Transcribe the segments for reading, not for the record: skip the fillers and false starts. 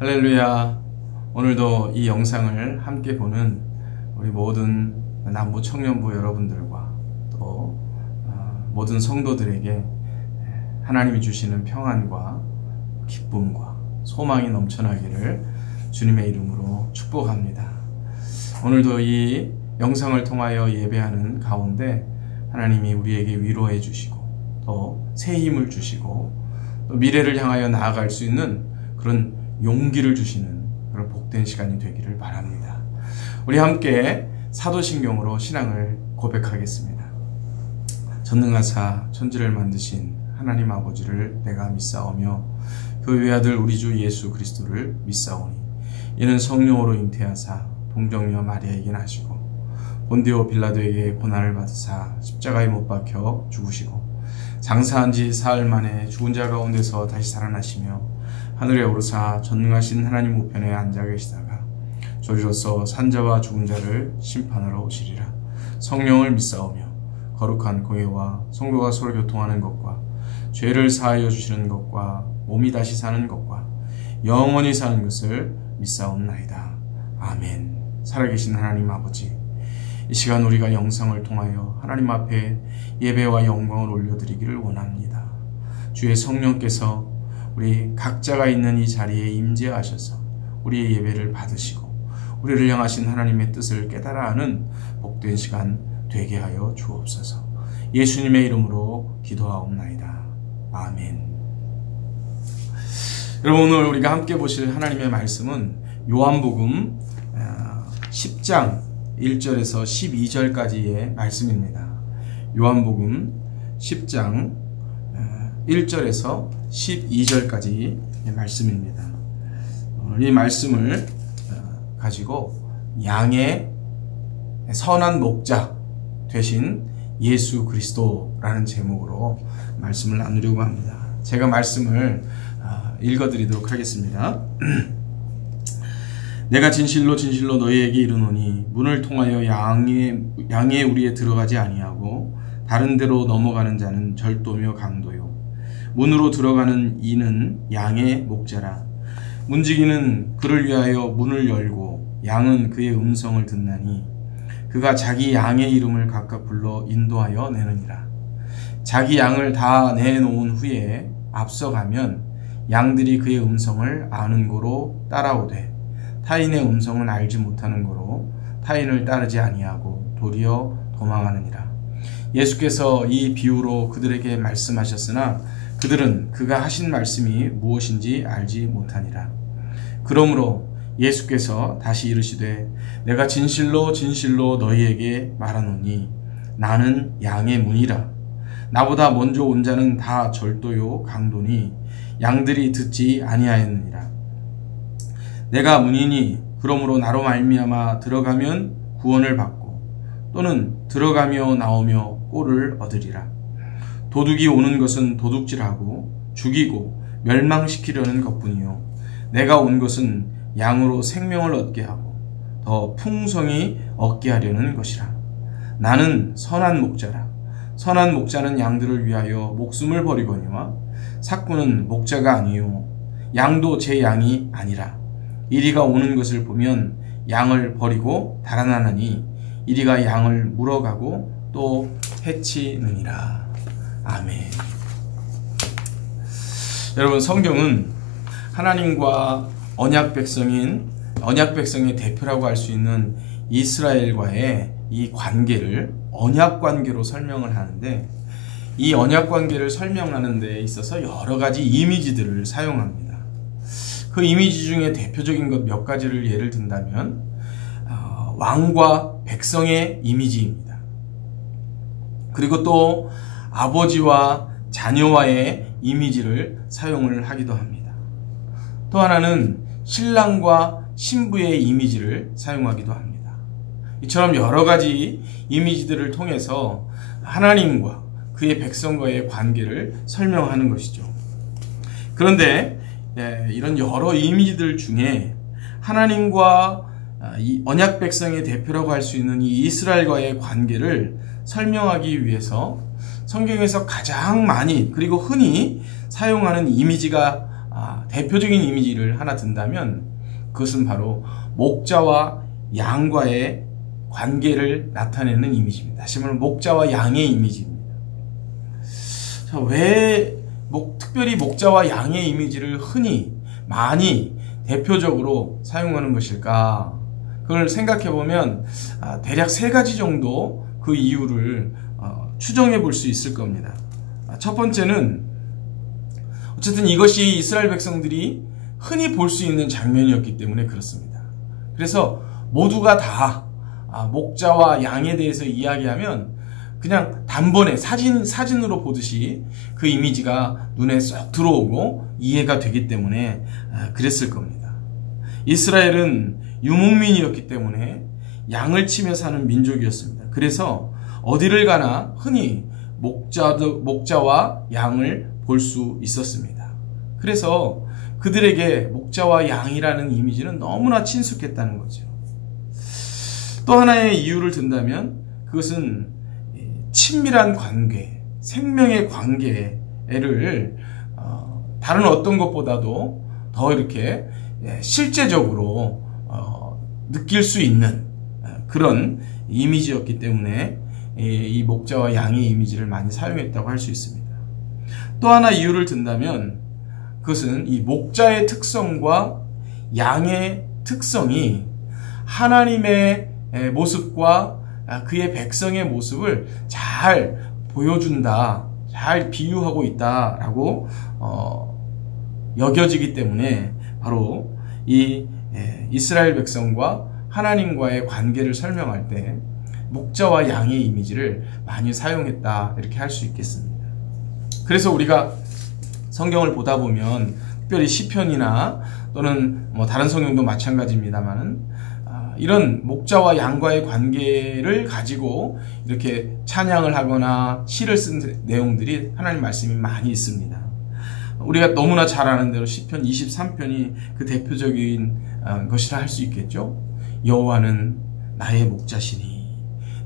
할렐루야. 오늘도 이 영상을 함께 보는 우리 모든 남부 청년부 여러분들과 또 모든 성도들에게 하나님이 주시는 평안과 기쁨과 소망이 넘쳐나기를 주님의 이름으로 축복합니다. 오늘도 이 영상을 통하여 예배하는 가운데 하나님이 우리에게 위로해 주시고 또 새 힘을 주시고 또 미래를 향하여 나아갈 수 있는 그런 용기를 주시는 그런 복된 시간이 되기를 바랍니다. 우리 함께 사도신경으로 신앙을 고백하겠습니다. 전능하사 천지를 만드신 하나님 아버지를 내가 믿사오며 그 외아들 우리 주 예수 그리스도를 믿사오니 이는 성령으로 잉태하사 동정녀 마리아에게 나시고 본디오 빌라도에게 고난을 받으사 십자가에 못 박혀 죽으시고 장사한 지 사흘 만에 죽은 자 가운데서 다시 살아나시며 하늘에 오르사 전능하신 하나님 우편에 앉아 계시다가 저리로서 산자와 죽은 자를 심판하러 오시리라. 성령을 믿사오며 거룩한 공예와 성도가 서로 교통하는 것과 죄를 사하여 주시는 것과 몸이 다시 사는 것과 영원히 사는 것을 믿사옵나이다. 아멘. 살아계신 하나님 아버지, 이 시간 우리가 영상을 통하여 하나님 앞에 예배와 영광을 올려드리기를 원합니다. 주의 성령께서 우리 각자가 있는 이 자리에 임재하셔서 우리의 예배를 받으시고 우리를 향하신 하나님의 뜻을 깨달아 하는 복된 시간 되게 하여 주옵소서. 예수님의 이름으로 기도하옵나이다. 아멘. 여러분, 오늘 우리가 함께 보실 하나님의 말씀은 요한복음 10장 1절에서 12절까지의 말씀입니다. 요한복음 10장 1절에서 12절까지의 말씀입니다. 이 말씀을 가지고 양의 선한 목자 되신 예수 그리스도라는 제목으로 말씀을 나누려고 합니다. 제가 말씀을 읽어드리도록 하겠습니다. 내가 진실로 진실로 너희에게 이르노니 문을 통하여 양의 우리에 들어가지 아니하고 다른 데로 넘어가는 자는 절도며 강도요 문으로 들어가는 이는 양의 목자라. 문지기는 그를 위하여 문을 열고 양은 그의 음성을 듣나니 그가 자기 양의 이름을 각각 불러 인도하여 내느니라. 자기 양을 다 내놓은 후에 앞서가면 양들이 그의 음성을 아는 고로 따라오되 타인의 음성을 알지 못하는 고로 타인을 따르지 아니하고 도리어 도망하느니라. 예수께서 이 비유로 그들에게 말씀하셨으나 그들은 그가 하신 말씀이 무엇인지 알지 못하니라. 그러므로 예수께서 다시 이르시되 내가 진실로 진실로 너희에게 말하노니 나는 양의 문이라. 나보다 먼저 온 자는 다 절도요 강도니 양들이 듣지 아니하였느니라. 내가 문이니 그러므로 나로 말미암아 들어가면 구원을 받고 또는 들어가며 나오며 꼴을 얻으리라. 도둑이 오는 것은 도둑질하고 죽이고 멸망시키려는 것뿐이요 내가 온 것은 양으로 생명을 얻게 하고 더 풍성히 얻게 하려는 것이라. 나는 선한 목자라. 선한 목자는 양들을 위하여 목숨을 버리거니와 삭구는 목자가 아니요 양도 제 양이 아니라. 이리가 오는 것을 보면 양을 버리고 달아나느니 이리가 양을 물어가고 또 해치느니라. 아멘. 여러분, 성경은 하나님과 언약 백성의 대표라고 할 수 있는 이스라엘과의 이 관계를 언약 관계로 설명을 하는데, 이 언약 관계를 설명하는 데 있어서 여러 가지 이미지들을 사용합니다. 그 이미지 중에 대표적인 것 몇 가지를 예를 든다면 왕과 백성의 이미지입니다. 그리고 또 아버지와 자녀와의 이미지를 사용을 하기도 합니다. 또 하나는 신랑과 신부의 이미지를 사용하기도 합니다. 이처럼 여러 가지 이미지들을 통해서 하나님과 그의 백성과의 관계를 설명하는 것이죠. 그런데 이런 여러 이미지들 중에 하나님과 이 언약 백성의 대표라고 할 수 있는 이 이스라엘과의 관계를 설명하기 위해서 성경에서 가장 많이 그리고 흔히 사용하는 이미지가 대표적인 이미지를 하나 든다면 그것은 바로 목자와 양과의 관계를 나타내는 이미지입니다. 다시 말하면 목자와 양의 이미지입니다. 자, 왜 특별히 목자와 양의 이미지를 흔히 많이 대표적으로 사용하는 것일까? 그걸 생각해 보면 대략 3가지 정도 그 이유를 추정해 볼 수 있을 겁니다. 첫 번째는 어쨌든 이것이 이스라엘 백성들이 흔히 볼 수 있는 장면이었기 때문에 그렇습니다. 그래서 모두가 다 목자와 양에 대해서 이야기하면 그냥 단번에 사진으로 보듯이 그 이미지가 눈에 쏙 들어오고 이해가 되기 때문에 그랬을 겁니다. 이스라엘은 유목민이었기 때문에 양을 치며 사는 민족이었습니다. 그래서 어디를 가나 흔히 목자와 양을 볼 수 있었습니다. 그래서 그들에게 목자와 양이라는 이미지는 너무나 친숙했다는 거죠. 또 하나의 이유를 든다면 그것은 친밀한 관계, 생명의 관계를 다른 어떤 것보다도 더 이렇게 실제적으로 느낄 수 있는 그런 이미지였기 때문에 이 목자와 양의 이미지를 많이 사용했다고 할 수 있습니다. 또 하나 이유를 든다면 그것은 이 목자의 특성과 양의 특성이 하나님의 모습과 그의 백성의 모습을 잘 보여준다, 잘 비유하고 있다라고 여겨지기 때문에 바로 이 이스라엘 백성과 하나님과의 관계를 설명할 때 목자와 양의 이미지를 많이 사용했다 이렇게 할 수 있겠습니다. 그래서 우리가 성경을 보다 보면 특별히 시편이나 또는 다른 성경도 마찬가지입니다만은 이런 목자와 양과의 관계를 가지고 이렇게 찬양을 하거나 시를 쓴 내용들이 하나님 말씀이 많이 있습니다. 우리가 너무나 잘 아는 대로 시편 23편이 그 대표적인 것이라 할 수 있겠죠. 여호와는 나의 목자시니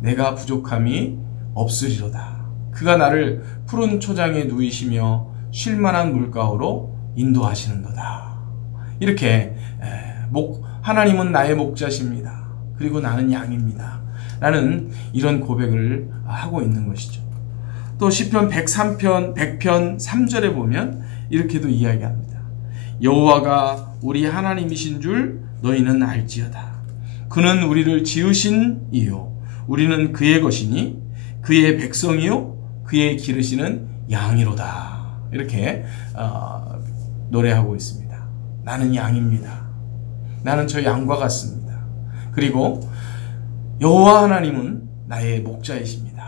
내가 부족함이 없으리로다. 그가 나를 푸른 초장에 누이시며 쉴만한 물가로 인도하시는도다. 이렇게 하나님은 나의 목자십니다. 그리고 나는 양입니다. 라는 이런 고백을 하고 있는 것이죠. 또 시편 103편 100편 3절에 보면 이렇게도 이야기합니다. 여호와가 우리 하나님이신 줄 너희는 알지어다. 그는 우리를 지으신 이요 우리는 그의 것이니 그의 백성이요 그의 기르시는 양이로다. 이렇게 노래하고 있습니다. 나는 양입니다. 나는 저 양과 같습니다. 그리고 여호와 하나님은 나의 목자이십니다.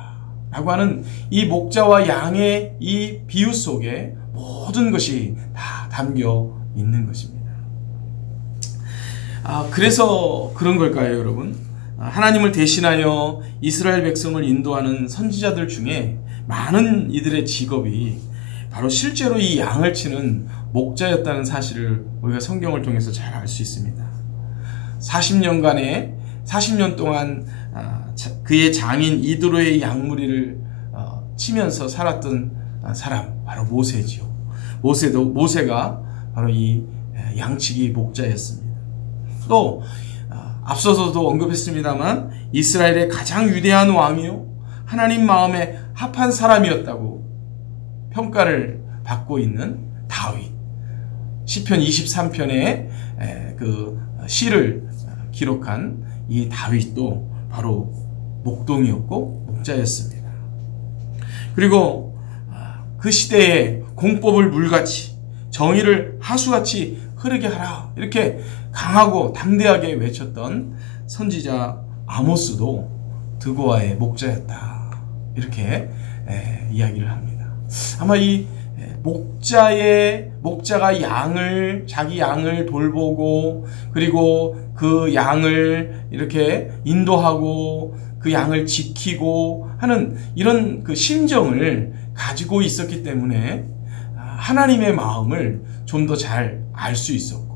라고 하는 이 목자와 양의 이 비유 속에 모든 것이 다 담겨 있는 것입니다. 그래서 그런 걸까요, 여러분? 하나님을 대신하여 이스라엘 백성을 인도하는 선지자들 중에 많은 이들의 직업이 바로 실제로 이 양을 치는 목자였다는 사실을 우리가 성경을 통해서 잘 알 수 있습니다. 40년 동안 그의 장인 이드로의 양무리를 치면서 살았던 사람 바로 모세지요. 모세가 바로 이 양치기 목자였습니다. 또 앞서서도 언급했습니다만 이스라엘의 가장 위대한 왕이요 하나님 마음에 합한 사람이었다고 평가를 받고 있는 다윗. 시편 23편에 그 시를 기록한 이 다윗도 바로 목동이었고 목자였습니다. 그리고 그 시대에 공법을 물같이 정의를 하수같이 흐르게 하라 이렇게 강하고 담대하게 외쳤던 선지자 아모스도 드고아의 목자였다 이렇게 이야기를 합니다. 아마 이 목자가 자기 양을 돌보고 그리고 그 양을 이렇게 인도하고 그 양을 지키고 하는 이런 그 심정을 가지고 있었기 때문에 하나님의 마음을 좀 더 잘 알 수 있었고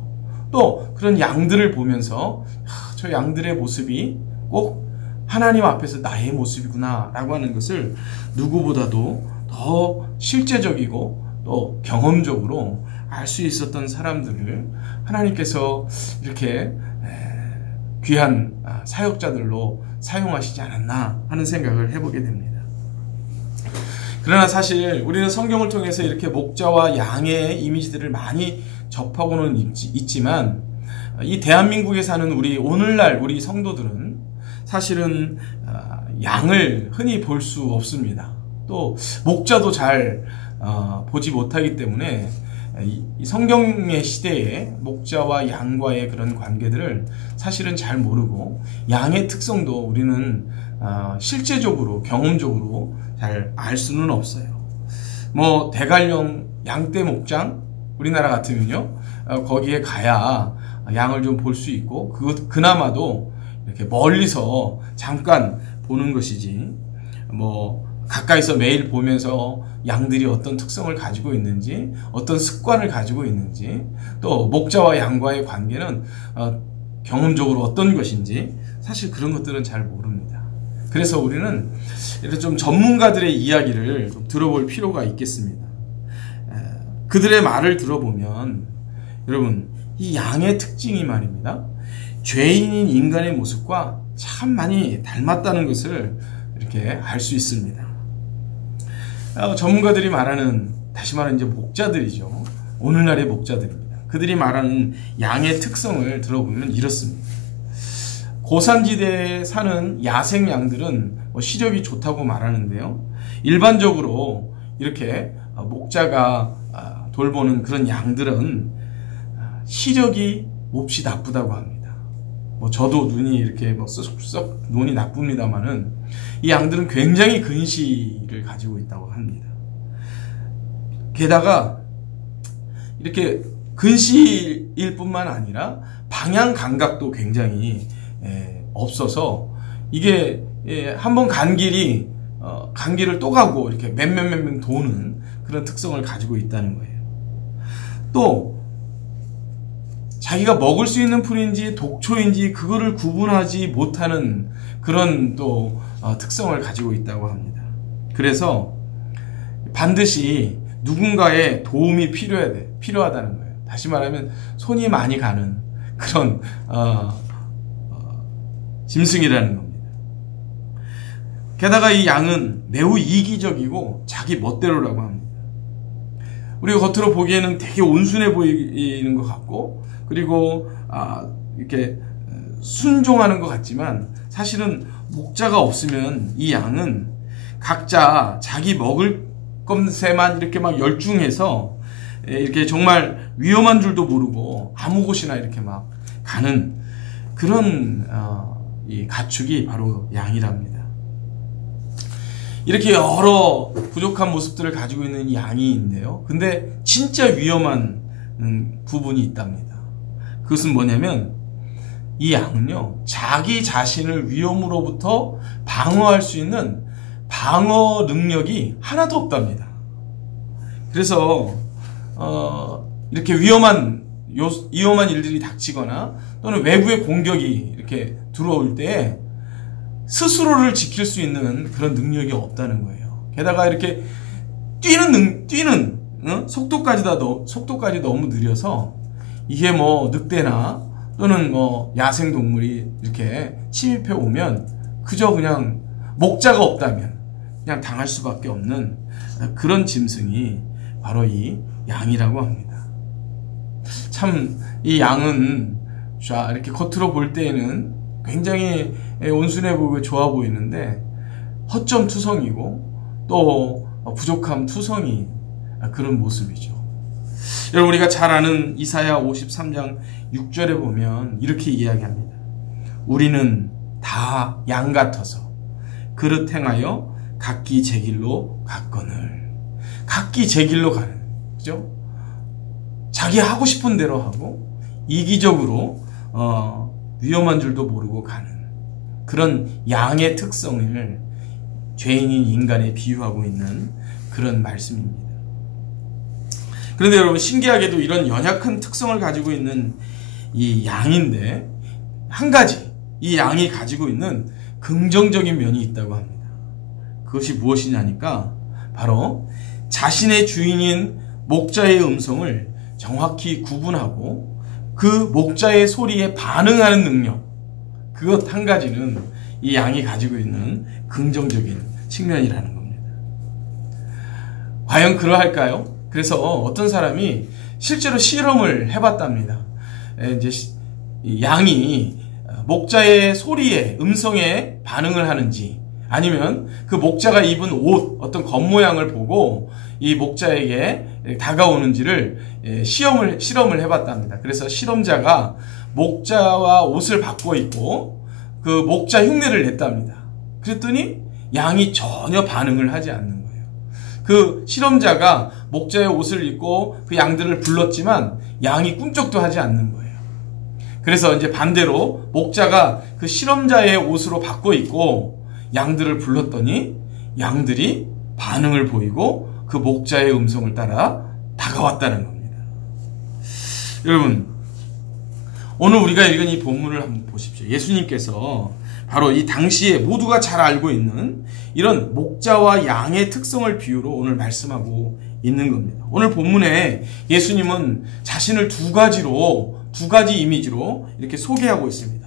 또 그런 양들을 보면서 저 양들의 모습이 꼭 하나님 앞에서 나의 모습이구나 라고 하는 것을 누구보다도 더 실제적이고 또 경험적으로 알 수 있었던 사람들을 하나님께서 이렇게 귀한 사역자들로 사용하시지 않았나 하는 생각을 해보게 됩니다. 그러나 사실 우리는 성경을 통해서 이렇게 목자와 양의 이미지들을 많이 접하고는 있지만 이 대한민국에 사는 오늘날 우리 성도들은 사실은 양을 흔히 볼 수 없습니다. 또 목자도 잘 보지 못하기 때문에 이 성경의 시대에 목자와 양과의 그런 관계들을 사실은 잘 모르고 양의 특성도 우리는 실제적으로 경험적으로 잘 알 수는 없어요. 뭐 대관령 양떼 목장 우리나라 같으면요 거기에 가야 양을 좀 볼 수 있고 그나마도 이렇게 멀리서 잠깐 보는 것이지 뭐 가까이서 매일 보면서 양들이 어떤 특성을 가지고 있는지 어떤 습관을 가지고 있는지 또 목자와 양과의 관계는 경험적으로 어떤 것인지 사실 그런 것들은 잘 모릅니다. 그래서 우리는 이렇게 좀 전문가들의 이야기를 좀 들어볼 필요가 있겠습니다. 그들의 말을 들어보면 여러분 이 양의 특징이 말입니다. 죄인인 인간의 모습과 참 많이 닮았다는 것을 이렇게 알 수 있습니다. 전문가들이 말하는 다시 말하는 이제 목자들이죠. 오늘날의 목자들입니다. 그들이 말하는 양의 특성을 들어보면 이렇습니다. 고산지대에 사는 야생 양들은 시력이 좋다고 말하는데요. 일반적으로 이렇게 목자가 돌보는 그런 양들은 시력이 몹시 나쁘다고 합니다. 저도 눈이 이렇게 썩 눈이 나쁩니다만은 이 양들은 굉장히 근시를 가지고 있다고 합니다. 게다가 이렇게 근시일 뿐만 아니라 방향 감각도 굉장히 없어서 이게 한번 간 길이 간 길을 또 가고 이렇게 맴 도는 그런 특성을 가지고 있다는 거예요. 또 자기가 먹을 수 있는 풀인지 독초인지 그거를 구분하지 못하는 그런 또 특성을 가지고 있다고 합니다. 그래서 반드시 누군가의 도움이 필요하다는 거예요. 다시 말하면 손이 많이 가는 그런 짐승이라는 겁니다. 게다가 이 양은 매우 이기적이고 자기 멋대로라고 합니다. 우리가 겉으로 보기에는 되게 온순해 보이는 것 같고 그리고 이렇게 순종하는 것 같지만 사실은 목자가 없으면 이 양은 각자 자기 먹을 것에만 이렇게 막 열중해서 이렇게 정말 위험한 줄도 모르고 아무 곳이나 이렇게 막 가는 그런 이 가축이 바로 양이랍니다. 이렇게 여러 부족한 모습들을 가지고 있는 양이 있는데요. 근데 진짜 위험한 부분이 있답니다. 그것은 뭐냐면 이 양은요 자기 자신을 위험으로부터 방어할 수 있는 방어 능력이 하나도 없답니다. 그래서 이렇게 위험한 일들이 닥치거나 또는 외부의 공격이 이렇게 들어올 때 스스로를 지킬 수 있는 그런 능력이 없다는 거예요. 게다가 이렇게 뛰는 속도까지 너무 느려서 이게 뭐 늑대나 또는 뭐 야생 동물이 이렇게 침입해 오면 그저 그냥 목자가 없다면 그냥 당할 수밖에 없는 그런 짐승이 바로 이 양이라고 합니다. 참 이 양은 이렇게 겉으로 볼 때에는 굉장히 온순해 보이고 좋아 보이는데 허점투성이고 또 부족함 투성이 그런 모습이죠. 여러분 우리가 잘 아는 이사야 53장 6절에 보면 이렇게 이야기합니다. 우리는 다 양 같아서 그릇 행하여 각기 제 길로 갔거늘. 각기 제 길로 가는, 그죠? 자기 하고 싶은 대로 하고 이기적으로 위험한 줄도 모르고 가는 그런 양의 특성을 죄인인 인간에 비유하고 있는 그런 말씀입니다. 그런데 여러분 신기하게도 이런 연약한 특성을 가지고 있는 이 양인데 한 가지 이 양이 가지고 있는 긍정적인 면이 있다고 합니다. 그것이 무엇이냐니까 바로 자신의 주인인 목자의 음성을 정확히 구분하고 그 목자의 소리에 반응하는 능력, 그것 한 가지는 이 양이 가지고 있는 긍정적인 측면이라는 겁니다. 과연 그러할까요? 그래서 어떤 사람이 실제로 실험을 해봤답니다. 이제 양이 목자의 소리에, 음성에 반응을 하는지, 아니면 그 목자가 입은 옷, 어떤 겉모양을 보고 이 목자에게 다가오는지를 실험을 해봤답니다. 그래서 실험자가 목자와 옷을 바꿔 입고 그 목자 흉내를 냈답니다. 그랬더니 양이 전혀 반응을 하지 않는 거예요. 그 실험자가 목자의 옷을 입고 그 양들을 불렀지만 양이 꿈쩍도 하지 않는 거예요. 그래서 이제 반대로 목자가 그 실험자의 옷으로 바꿔 입고 양들을 불렀더니 양들이 반응을 보이고 그 목자의 음성을 따라 다가왔다는 겁니다. 여러분, 오늘 우리가 읽은 이 본문을 한번 보십시오. 예수님께서 바로 이 당시에 모두가 잘 알고 있는 이런 목자와 양의 특성을 비유로 오늘 말씀하고 있는 겁니다. 오늘 본문에 예수님은 자신을 두 가지 이미지로 이렇게 소개하고 있습니다.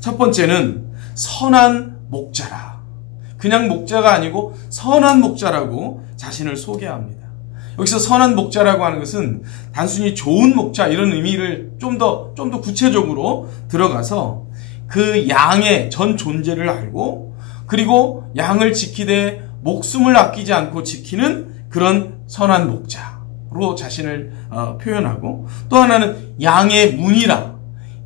첫 번째는 선한 목자라. 그냥 목자가 아니고 선한 목자라고 자신을 소개합니다. 여기서 선한 목자라고 하는 것은 단순히 좋은 목자 이런 의미를 좀 더 구체적으로 들어가서 그 양의 전 존재를 알고, 그리고 양을 지키되 목숨을 아끼지 않고 지키는 그런 선한 목자로 자신을 표현하고, 또 하나는 양의 문이라,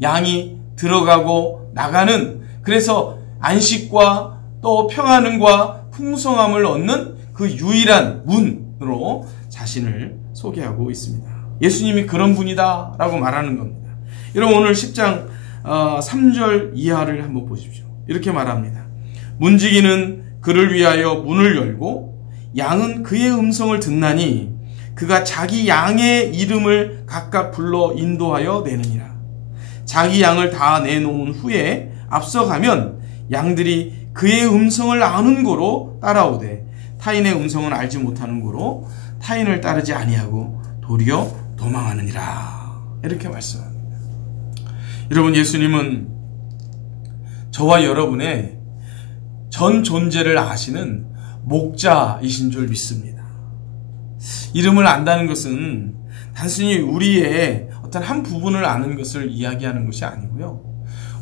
양이 들어가고 나가는, 그래서 안식과 또 평안과 풍성함을 얻는 그 유일한 문으로 자신을 소개하고 있습니다. 예수님이 그런 분이다 라고 말하는 겁니다. 여러분, 오늘 10장 3절 이하를 한번 보십시오. 이렇게 말합니다. 문지기는 그를 위하여 문을 열고 양은 그의 음성을 듣나니 그가 자기 양의 이름을 각각 불러 인도하여 내느니라. 자기 양을 다 내놓은 후에 앞서가면 양들이 그의 음성을 아는 고로 따라오되 타인의 음성은 알지 못하는 고로 타인을 따르지 아니하고 도리어 도망하느니라. 이렇게 말씀합니다. 여러분, 예수님은 저와 여러분의 전 존재를 아시는 목자이신 줄 믿습니다. 이름을 안다는 것은 단순히 우리의 어떤 한 부분을 아는 것을 이야기하는 것이 아니고요.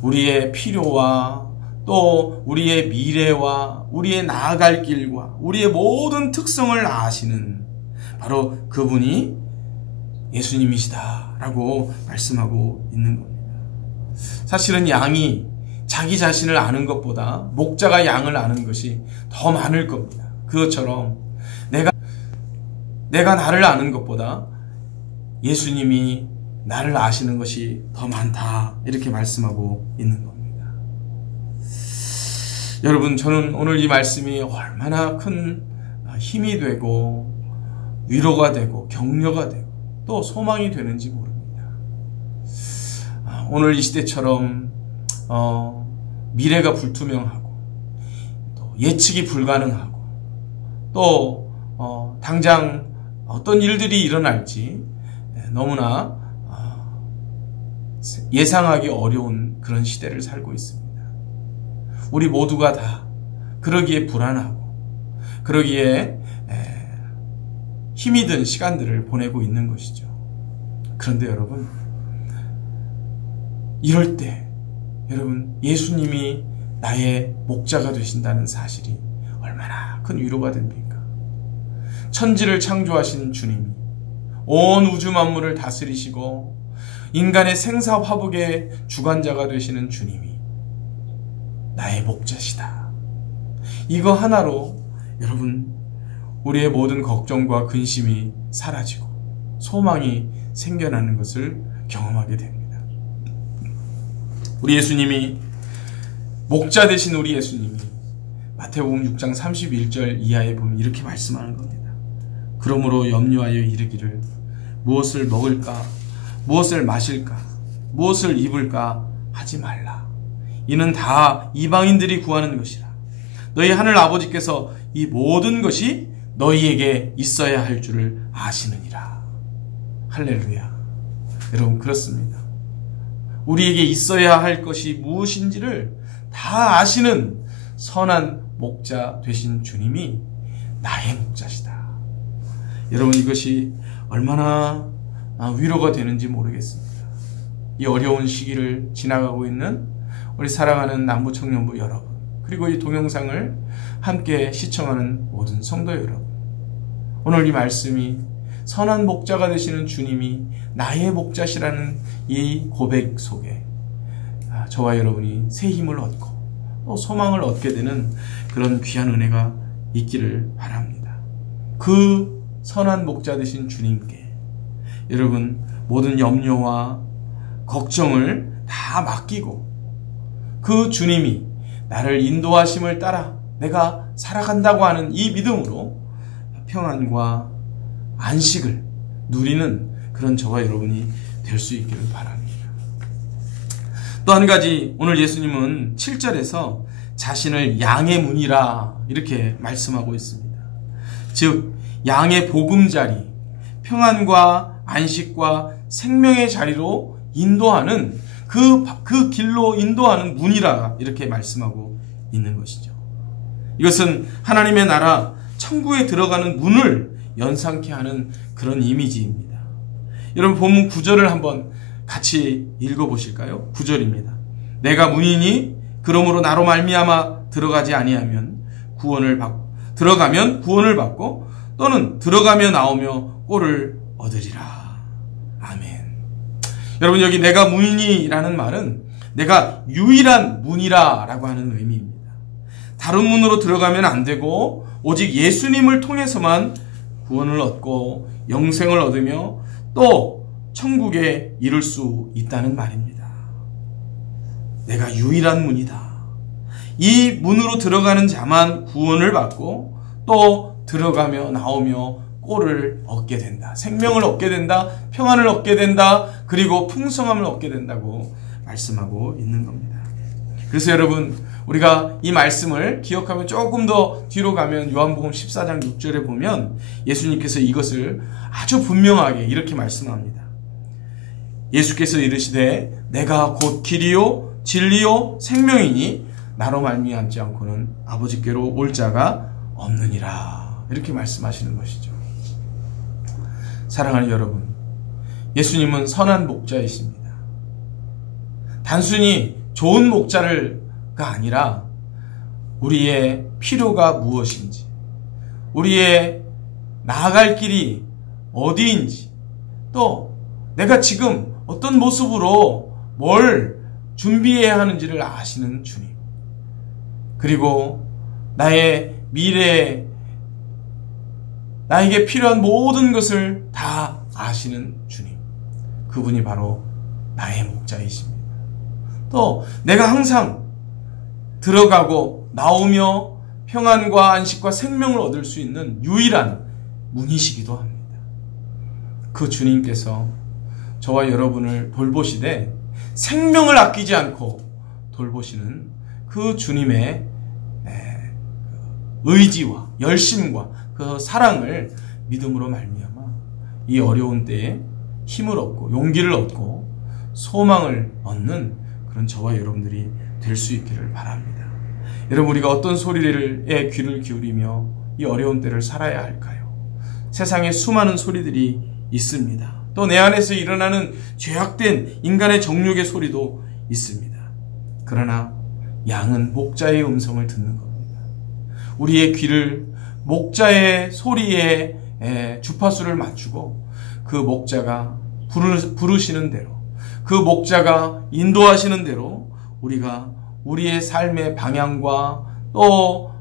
우리의 필요와 또 우리의 미래와 우리의 나아갈 길과 우리의 모든 특성을 아시는 바로 그분이 예수님이시다라고 말씀하고 있는 겁니다. 사실은 양이 자기 자신을 아는 것보다 목자가 양을 아는 것이 더 많을 겁니다. 그것처럼 내가 나를 아는 것보다 예수님이 나를 아시는 것이 더 많다, 이렇게 말씀하고 있는 겁니다. 여러분, 저는 오늘 이 말씀이 얼마나 큰 힘이 되고 위로가 되고 격려가 되고 또 소망이 되는지 모릅니다. 오늘 이 시대처럼 미래가 불투명하고 또 예측이 불가능하고 또 당장 어떤 일들이 일어날지 너무나 예상하기 어려운 그런 시대를 살고 있습니다. 우리 모두가 다 그러기에 불안하고 그러기에 힘이 든 시간들을 보내고 있는 것이죠. 그런데 여러분, 이럴 때 여러분, 예수님이 나의 목자가 되신다는 사실이 얼마나 큰 위로가 됩니까? 천지를 창조하신 주님이 온 우주 만물을 다스리시고 인간의 생사 화복의 주관자가 되시는 주님이 나의 목자시다. 이거 하나로 여러분, 우리의 모든 걱정과 근심이 사라지고 소망이 생겨나는 것을 경험하게 됩니다. 우리 예수님이, 목자 되신 우리 예수님이 마태복음 6장 31절 이하에 보면 이렇게 말씀하는 겁니다. 그러므로 염려하여 이르기를 무엇을 먹을까, 무엇을 마실까, 무엇을 입을까 하지 말라. 이는 다 이방인들이 구하는 것이라. 너희 하늘 아버지께서 이 모든 것이 너희에게 있어야 할 줄을 아시느니라. 할렐루야. 여러분, 그렇습니다. 우리에게 있어야 할 것이 무엇인지를 다 아시는 선한 목자 되신 주님이 나의 목자시다. 여러분, 이것이 얼마나 위로가 되는지 모르겠습니다. 이 어려운 시기를 지나가고 있는 우리 사랑하는 남부청년부 여러분, 그리고 이 동영상을 함께 시청하는 모든 성도 여러분, 오늘 이 말씀이 선한 목자가 되시는 주님이 나의 목자시라는 이 고백 속에 저와 여러분이 새 힘을 얻고 또 소망을 얻게 되는 그런 귀한 은혜가 있기를 바랍니다. 그 선한 목자 되신 주님께 여러분 모든 염려와 걱정을 다 맡기고 그 주님이 나를 인도하심을 따라 내가 살아간다고 하는 이 믿음으로 평안과 안식을 누리는 그런 저와 여러분이 될 수 있기를 바랍니다. 또 한 가지, 오늘 예수님은 7절에서 자신을 양의 문이라 이렇게 말씀하고 있습니다. 즉 양의 보금자리, 평안과 안식과 생명의 자리로 인도하는 그 길로 인도하는 문이라 이렇게 말씀하고 있는 것이죠. 이것은 하나님의 나라 천국에 들어가는 문을 연상케 하는 그런 이미지입니다. 여러분, 본문 9절을 한번 같이 읽어보실까요? 9절입니다. 내가 문이니 그러므로 나로 말미암아 들어가지 아니하면 들어가면 구원을 받고 또는 들어가며 나오며 꼴을 얻으리라. 아멘. 여러분, 여기 내가 문이라는 말은 내가 유일한 문이라 라고 하는 의미입니다. 다른 문으로 들어가면 안 되고 오직 예수님을 통해서만 구원을 얻고 영생을 얻으며 또 천국에 이룰 수 있다는 말입니다. 내가 유일한 문이다. 이 문으로 들어가는 자만 구원을 받고 또 들어가며 나오며 꼴을 얻게 된다. 생명을 얻게 된다. 평안을 얻게 된다. 그리고 풍성함을 얻게 된다고 말씀하고 있는 겁니다. 그래서 여러분, 우리가 이 말씀을 기억하면 조금 더 뒤로 가면 요한복음 14장 6절에 보면 예수님께서 이것을 아주 분명하게 이렇게 말씀합니다. 예수께서 이르시되 내가 곧 길이요 진리요 생명이니 나로 말미암지 않고는 아버지께로 올 자가 없느니라. 이렇게 말씀하시는 것이죠. 사랑하는 여러분, 예수님은 선한 목자이십니다. 단순히 좋은 목자가 아니라 우리의 필요가 무엇인지, 우리의 나아갈 길이 어디인지, 또 내가 지금 어떤 모습으로 뭘 준비해야 하는지를 아시는 주님, 그리고 나의 미래에 나에게 필요한 모든 것을 다 아시는 주님, 그분이 바로 나의 목자이십니다. 또 내가 항상 들어가고 나오며 평안과 안식과 생명을 얻을 수 있는 유일한 문이시기도 합니다. 그 주님께서 저와 여러분을 돌보시되 생명을 아끼지 않고 돌보시는 그 주님의 의지와 열심과 그 사랑을 믿음으로 말미암아 이 어려운 때에 힘을 얻고 용기를 얻고 소망을 얻는 그런 저와 여러분들이 될 수 있기를 바랍니다. 여러분, 우리가 어떤 소리에 귀를 기울이며 이 어려운 때를 살아야 할까요? 세상에 수많은 소리들이 있습니다. 또 내 안에서 일어나는 죄악된 인간의 정욕의 소리도 있습니다. 그러나 양은 목자의 음성을 듣는 겁니다. 우리의 귀를 목자의 소리에 주파수를 맞추고 그 목자가 부르시는 대로, 그 목자가 인도하시는 대로 우리가 우리의 삶의 방향과 또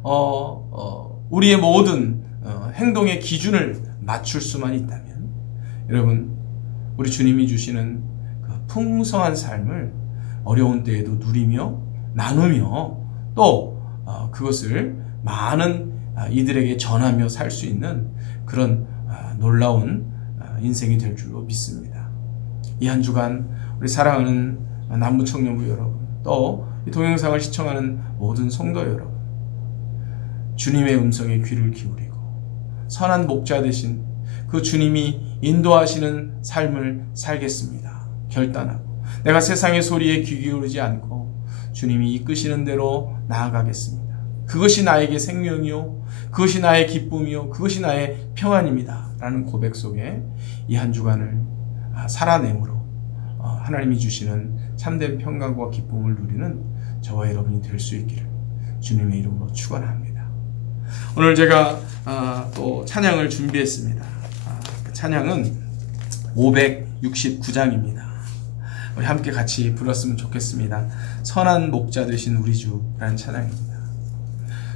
우리의 모든 행동의 기준을 맞출 수만 있다면, 여러분, 우리 주님이 주시는 그 풍성한 삶을 어려운 때에도 누리며 나누며 또 그것을 많은 이들에게 전하며 살 수 있는 그런 놀라운 인생이 될 줄로 믿습니다. 이 한 주간 우리 사랑하는 남부청년부 여러분, 또 이 동영상을 시청하는 모든 성도 여러분, 주님의 음성에 귀를 기울이고 선한 목자 되신 그 주님이 인도하시는 삶을 살겠습니다. 결단하고 내가 세상의 소리에 귀 기울이지 않고 주님이 이끄시는 대로 나아가겠습니다. 그것이 나에게 생명이요, 그것이 나의 기쁨이요, 그것이 나의 평안입니다 라는 고백 속에 이 한 주간을 살아내므로 하나님이 주시는 참된 평강과 기쁨을 누리는 저와 여러분이 될 수 있기를 주님의 이름으로 축원합니다. 오늘 제가 또 찬양을 준비했습니다. 그 찬양은 569장입니다. 우리 함께 같이 불렀으면 좋겠습니다. 선한 목자 되신 우리 주라는 찬양입니다.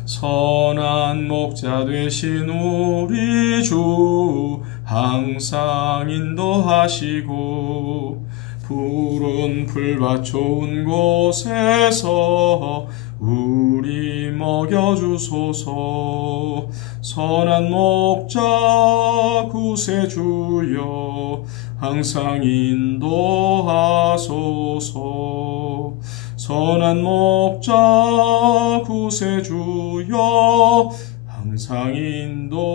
선한 목자 되신 우리 주 항상 인도하시고 푸른 풀밭 좋은 곳에서 우리 먹여주소서. 선한 목자 구세주여 항상 인도하소서. 선한 목자 구세주여 항상 인도하소서.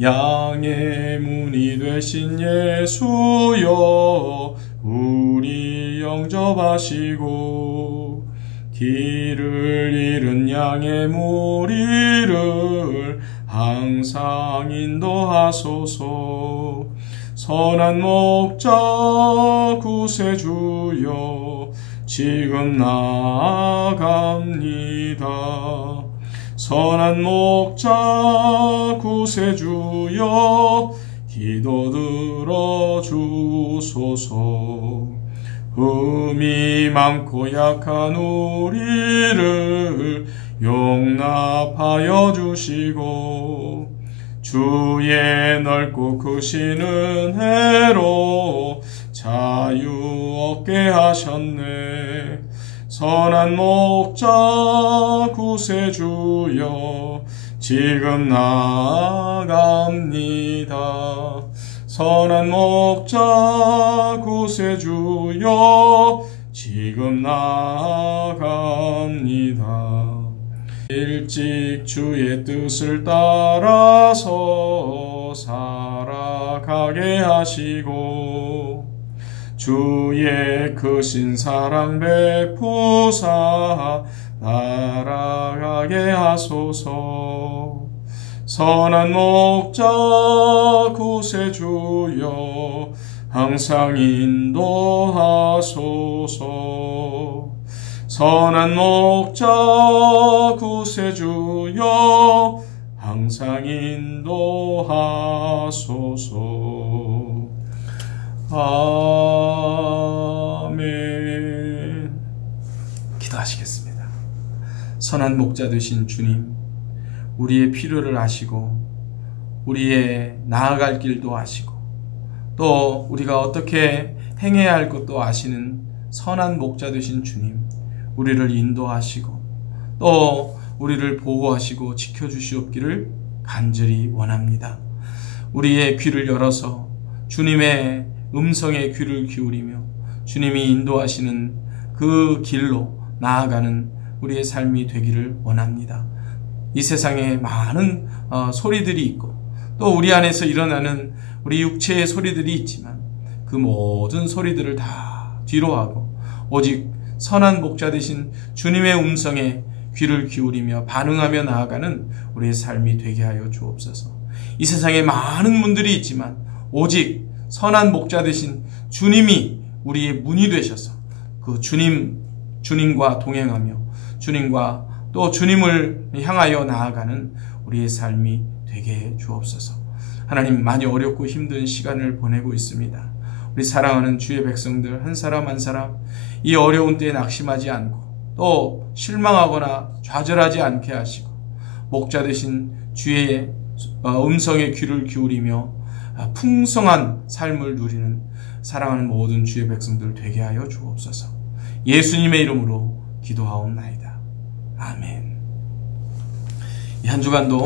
양의 문이 되신 예수여 우리 영접하시고 길을 잃은 양의 무리를 항상 인도하소서. 선한 목자 구세주여 지금 나아갑니다. 선한 목자 구세주여 기도 들어주소서. 흠이 많고 약한 우리를 용납하여 주시고 주의 넓고 크신 은혜로 자유 얻게 하셨네. 선한 목자 구세주여 지금 나아갑니다. 선한 목자 구세주여 지금 나아갑니다. 일찍 주의 뜻을 따라서 살아가게 하시고 주의 크신 사랑 베푸사 날아가게 하소서. 선한 목자 구세주여 항상 인도하소서. 선한 목자 구세주여 항상 인도하소서. 아멘. 기도하시겠습니다. 선한 목자 되신 주님, 우리의 필요를 아시고 우리의 나아갈 길도 아시고 또 우리가 어떻게 행해야 할 것도 아시는 선한 목자 되신 주님, 우리를 인도하시고 또 우리를 보호하시고 지켜주시옵기를 간절히 원합니다. 우리의 귀를 열어서 주님의 음성에 귀를 기울이며 주님이 인도하시는 그 길로 나아가는 우리의 삶이 되기를 원합니다. 이 세상에 많은 소리들이 있고 또 우리 안에서 일어나는 우리 육체의 소리들이 있지만 그 모든 소리들을 다 뒤로하고 오직 선한 목자 되신 주님의 음성에 귀를 기울이며 반응하며 나아가는 우리의 삶이 되게 하여 주옵소서. 이 세상에 많은 문들이 있지만 오직 선한 목자 되신 주님이 우리의 문이 되셔서 그 주님과 동행하며 주님과 또 주님을 향하여 나아가는 우리의 삶이 되게 해 주옵소서. 하나님, 많이 어렵고 힘든 시간을 보내고 있습니다. 우리 사랑하는 주의 백성들 한 사람 한 사람 이 어려운 때에 낙심하지 않고 또 실망하거나 좌절하지 않게 하시고 목자 되신 주의 음성에 귀를 기울이며 풍성한 삶을 누리는 사랑하는 모든 주의 백성들 되게 하여 주옵소서. 예수님의 이름으로 기도하옵나이다. 아멘. 이 한 주간도